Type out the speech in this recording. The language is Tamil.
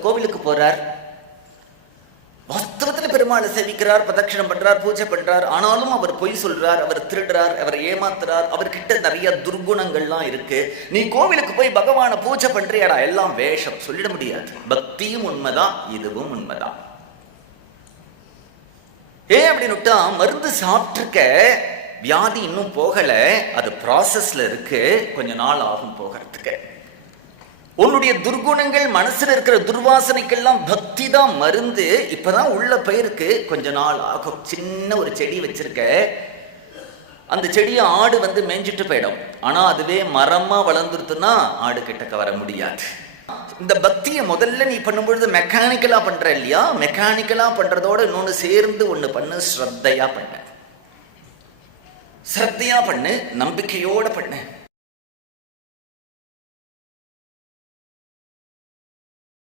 ஒருத்தர் கோவிலுக்கு போறார், வாஸ்தவத்தில் பெருமாளை சேவிக்கிறார், பிரதட்சணம் பண்றார், பூஜை பண்றார். ஆனாலும் அவர் பொய் சொல்றார், அவர் திருடுறார், அவர் ஏமாத்துறார், அவர்கிட்ட நிறைய துர்குணங்கள்லாம் இருக்கு. நீ கோவிலுக்கு போய் பகவானை பூஜை பண்றியாடா, எல்லாம் வேஷம் சொல்லிட முடியாது. பக்தியும் உண்மைதான், இதுவும் உண்மைதான். அப்படின்னுட்டா மருந்து சாப்பிட்டுருக்க, வியாதி இன்னும் போகல, அது ப்ராசஸ்ல இருக்கு, கொஞ்ச நாள் ஆகும் போகிறதுக்கு. உன்னுடைய துர்குணங்கள், மனசுல இருக்கிற துர்வாசனைக்கெல்லாம் பக்தி தான் மருந்து. இப்பதான் உள்ள பயிருக்கு, கொஞ்ச நாள் ஆகும். சின்ன ஒரு செடி வச்சிருக்க, அந்த செடியை ஆடு வந்து மேய்ஞ்சிட்டு போயிடும். ஆனா அதுவே மரமா வளர்ந்துருத்துன்னா ஆடு கிட்டக்க வர முடியாது. இந்த பக்தியை முதல்ல நீ பண்ணும்பொழுது மெக்கானிக்கலா பண்ற இல்லையா, மெக்கானிக்கலா பண்றதோட இன்னொன்னு சேர்ந்து ஒண்ணு பண்ணு, ஸ்ரத்தையா பண்ணு. ஸ்ரத்தையா பண்ணு, நம்பிக்கையோட பண்ணு.